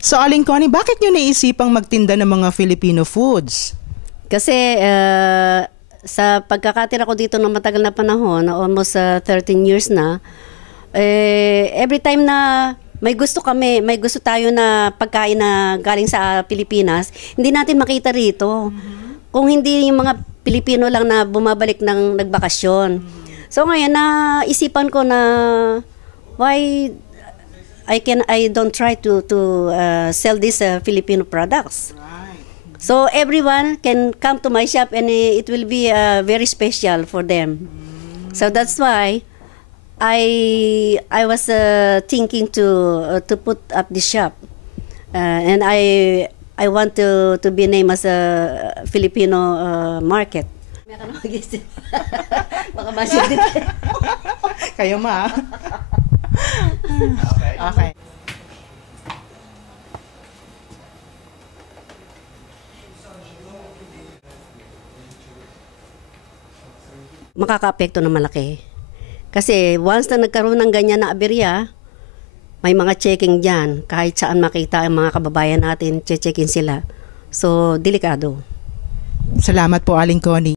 So Aling Connie, bakit nyo naisipang magtinda ng mga Filipino foods? Kasi sa pagkakatira ko dito ng matagal na panahon, almost 13 years na, every time na may gusto tayo na pagkain na galing sa Pilipinas, hindi natin makita rito. Kung hindi yung mga Pilipino lang na bumabalik ng nagbakasyon. So ngayon, naisipan ko na why I don't try to sell these Filipino products. So everyone can come to my shop and it will be very special for them. So that's why I was thinking to put up the shop, and I want to be named as a Filipino market. Baka masya din. Kayo ma. Okay. Makaka-apekto na malaki. Kasi once na nagkaroon ng ganyan na aberya, may mga checking dyan. Kahit saan makita ang mga kababayan natin, checkin sila. So, delikado. Salamat po Aling Connie.